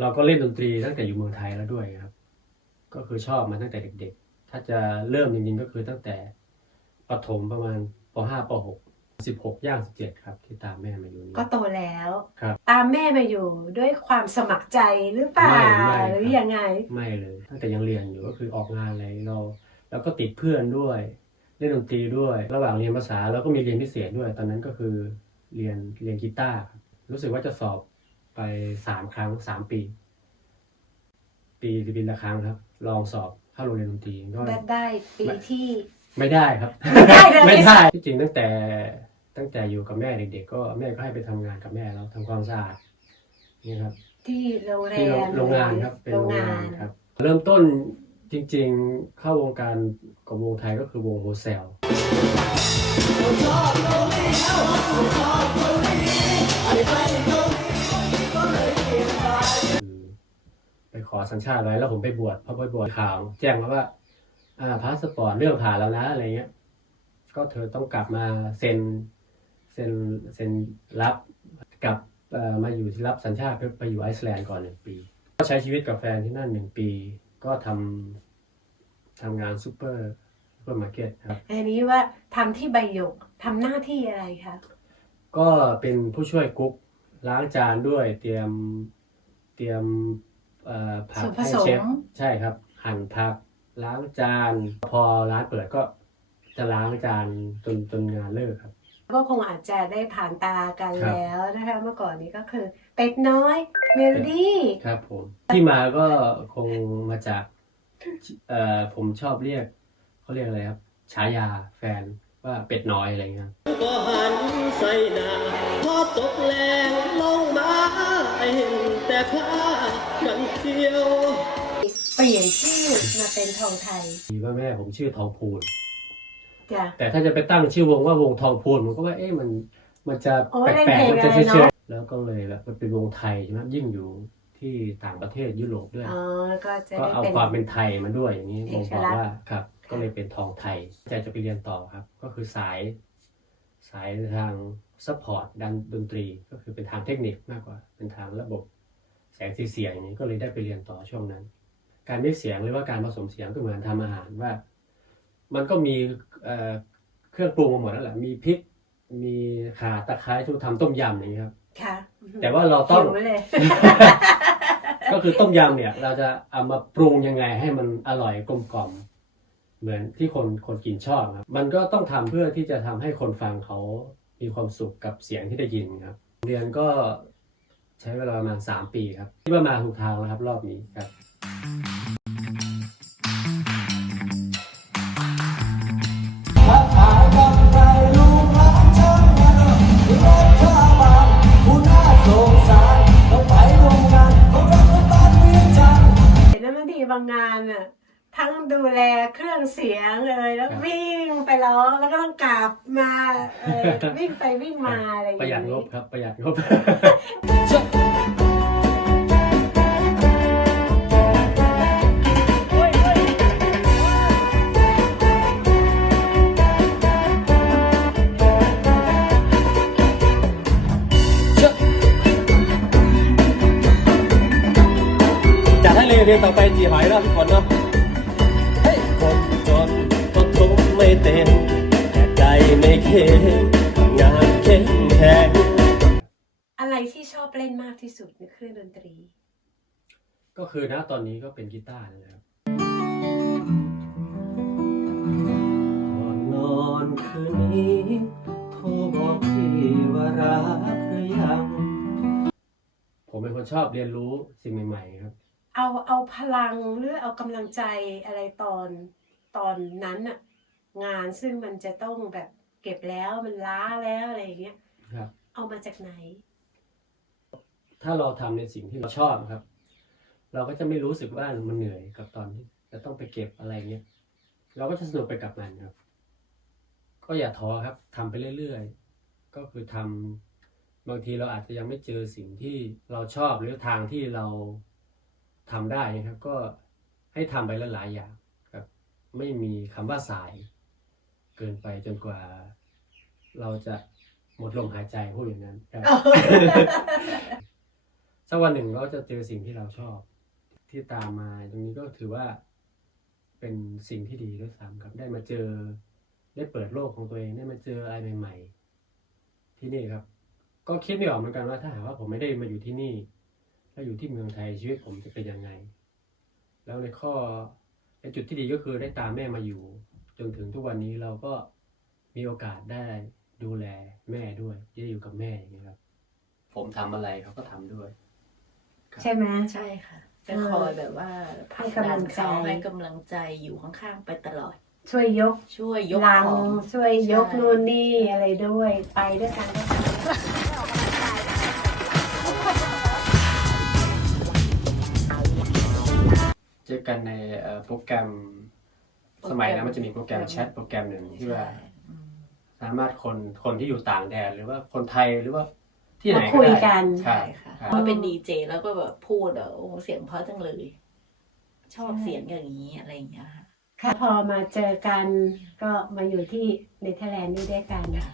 เราก็เล่นดนตรีตั้งแต่อยู่เมืองไทยแล้วด้วยครับ ก็คือชอบมาตั้งแต่เด็ก ๆ ถ้าจะเริ่มจริงๆก็คือตั้งแต่ประถมประมาณป .5 ป .6 16 ย่าง 17 ครับที่ตามแม่มาอยู่นี่ก็โตแล้ว ครับ ตามแม่มาอยู่ด้วยความสมัครใจหรือเปล่าไม่ไม่ครับ หรือยังไง ไม่เลยตั้งแต่ยังเรียนอยู่ก็คือออกงานอะไรเรา แล้วก็ติดเพื่อนด้วยเล่นดนตรีด้วย ระหว่างเรียนภาษาแล้วก็มีเรียนพิเศษด้วย ตอนนั้นก็คือเรียนเรียนกีตาร์ครับรู้สึกว่าจะสอบ ไปสามครั้งสามปี ปีปีละครั้งครับ ลองสอบเข้าโรงเรียนดนตรีก็ได้ได้ปีที่ไม่ได้ครับ ไม่ได้เลยไม่ได้ที่จริงตั้งแต่ตั้งแต่อยู่กับแม่เด็กๆ ก็แม่ก็ให้ไปทำงานกับแม่แล้วทำความสะอาดนี่ครับ ที่โรงแรที่โรงมโรงงานครับเป็นโรโรงงงางานนครับ เริ่มต้นจริงๆเข้าวงการของวงไทยก็คือวงโฮเซลไปขอ สัญชาติไว้แล้วผมไปบวชพอไปบวชข่าว แจ้งมาว่า อ่าพาสปอร์ตเรื่องผ่านแล้วนะอะไรเงี้ย ก็เธอต้องกลับมาเซ็นเซ็นเซ็นรับกลับเอ่อมาอยู่ที่รับสัญชาติไปอยู่ไอซ์แลนด์ก่อนหนึ่งปี ก็ใช้ชีวิตกับแฟนที่นั่นหนึ่งปี ก็ทำทำงานซูเปอร์ซูเปอร์มาร์เก็ตครับอันนี้ว่าทำที่ใบหยกทำหน้าที่อะไรคะก็เป็นผู้ช่วยกุ๊กล้างจานด้วยเตรียมเตรียมเอ่อ ผักส่วนผให้สเชฟมใช่ครับ หั่นผักล้างจาน พอร้านเปิดก็จะล้างจานจนจนงานเลิกครับ ก็คงอาจจะได้ผ่านตากันครับแล้วนะคะเมื่อก่อนนี้ก็คือเป็ดน้อยเมโลดี้ครับผมที่มาก็คงมาจากเอ่อผมชอบเรียกเขาเรียกอะไรครับฉายาแฟนว่าเป็ดน้อยอะไรเงี้ยครับก็หันใส่หน้าพอตกแรงลงมาเห็นแต่ผ้ากัน เที่ยว เปลี่ยนชื่อมาเป็นทองไทยมีว่าแม่ผมชื่อทองพูน จ้ะ แต่ถ้าจะไปตั้งชื่อวงว่าวงทองพูนผมก็ว่าเอ๊ะมันมันจะโอ้แปยเล่นลกเพลงๆมันจะอะไรเชื่อเนาะๆแล้วก็เลยแบบมันเป็นวงไทยใช่ไหมยิ่งอยู่ที่ต่างประเทศยุโรปด้วย อ๋อ ก็จะก็ได้เอาเป็น ความเป็นไทยมาด้วยอย่างนี้เอผมกบอกลักษณ์ ว่าครับ ก็เลยเป็นทองไทยใจจะไปเรียนต่อครับ ก็คือสาย สายทางซัพพอร์ตดันดนตรี ก็คือเป็นทางเทคนิคมากกว่า เป็นทางระบบ แสงสีเสียงอย่างนี้ก็เลยได้ไปเรียนต่อช่วงนั้น การมิกซ์เสียงหรือว่าการผสมเสียงก็เหมือนทำอาหารว่า มันก็มีเอ่อเครื่องปรุงมาหมดแล้วแหละมีพริก มีข่าตะไคร้ทุกทำต้มยำอย่างนี้ครับค่ะแต่ว่าเราต้องหิวเลยก็คือต้มยำเนี่ย เราจะเอามาปรุงยังไงให้มันอร่อยกลมกล่อม เหมือนที่คนคนกินชอบครับมันก็ต้องทำเพื่อที่จะทำให้คนฟังเขามีความสุขกับเสียงที่ได้ยินครับ เรียนก็ ใช้เวลาประมาณสามปีครับคิดว่ามาถูกทางแล้วครับรอบนี้ครับเห็นแล้วบางทีบางงานอะ ทั้งดูแลเครื่องเสียงเลยแล้วครับ วิ่งไปร้องแล้วก็ต้องกลับมาเออวิ่งไปวิ่งมาอะไรอย่างประหยัดงนี้บครับประหยัดงบจากให้เลยเพลงต่อไปจีหอยแล้วทุกคนเนาะ ข็มทำงานเข้มแข็งอะไรที่ชอบเล่นมากที่สุดในเครื่องดนตรี ก็คือนะตอนนี้ก็เป็นกีตาร์นะครับก่อนนอนคืนนี้โทรบอกพี่ว่ารักหรือยัง ผมเป็นคนชอบเรียนรู้สิ่งใหม่ๆครับ เอาเอาพลังหรือเอากำลังใจอะไรตอนตอนนั้นอะงานซึ่งมันจะต้องแบบ เก็บแล้วมันล้าแล้วอะไรอย่างเงี้ยครับ เอามาจากไหน ถ้าเราทำในสิ่งที่เราชอบครับ เราก็จะไม่รู้สึกว่ามันเหนื่อยกับตอนที่จะต้องไปเก็บอะไรเงี้ยเราก็จะสนุกไปกับมันครับ ก็อย่าท้อครับทำไปเรื่อยๆ ก็คือทำบางทีเราอาจจะยังไม่เจอสิ่งที่เราชอบหรือทางที่เราทำได้นะครับ ก็ให้ทำไปหลายๆอย่างครับ ไม่มีคำว่าสาย เกินไปจนกว่า เราจะหมดลมหายใจพูดอย่างนั้นครับสักวันหนึ่งเราจะเจอสิ่งที่เราชอบ ที่ตามมาตรงนี้ก็ถือว่าเป็นสิ่งที่ดีด้วยซ้ำครับ ได้มาเจอ ได้เปิดโลกของตัวเองได้มาเจออะไรใหม่ ๆ ที่นี่ครับ ก็คิดไม่ออกเหมือนกันว่าถ้าหากว่าผมไม่ได้มาอยู่ที่นี่ แล้วอยู่ที่เมืองไทยชีวิตผมจะเป็นยังไง แล้วในข้อในจุดที่ดีก็คือได้ตามแม่มาอยู่ จนถึงทุกวันนี้เราก็มีโอกาสได้ดูแลแม่ด้วยได้อยู่กับแม่อย่างนี้ยครับ ผมทำอะไรเขาก็ทำด้วย ใช่ไหม ใช่ค่ะ จะคอยแบบว่าผลักให้กำลัดันงใจเขาให้กำลังใจอยู่ข้างๆไปตลอด ช่วยยกช่วยยกลังของ ช่วยยกใช่ นู่นนี่อะไรด้วยไปด้วยกันก็ไปเจอกันในเอ่อโปรแกรม สมัยนั้นมันจะมีโปรแกรมแชทโปรแกรมหนึ่งที่ว่าใช่อืมสามารถคนคนที่อยู่ต่างแดนหรือว่าคนไทยหรือว่าที่ไหนมาก็คุยได้กันครัใช่บค่ะครับว่าเป็นดีเจแล้วก็แบบพูดแบบโอ้เสียงเพราะจังเลย ชอบเสียงอย่างนี้อะไรอย่างเงี้ยค่ะค่ะพอมาเจอกันก็มาอยู่ที่เนเธอร์แลนด์นี่ด้วยกันค่ะ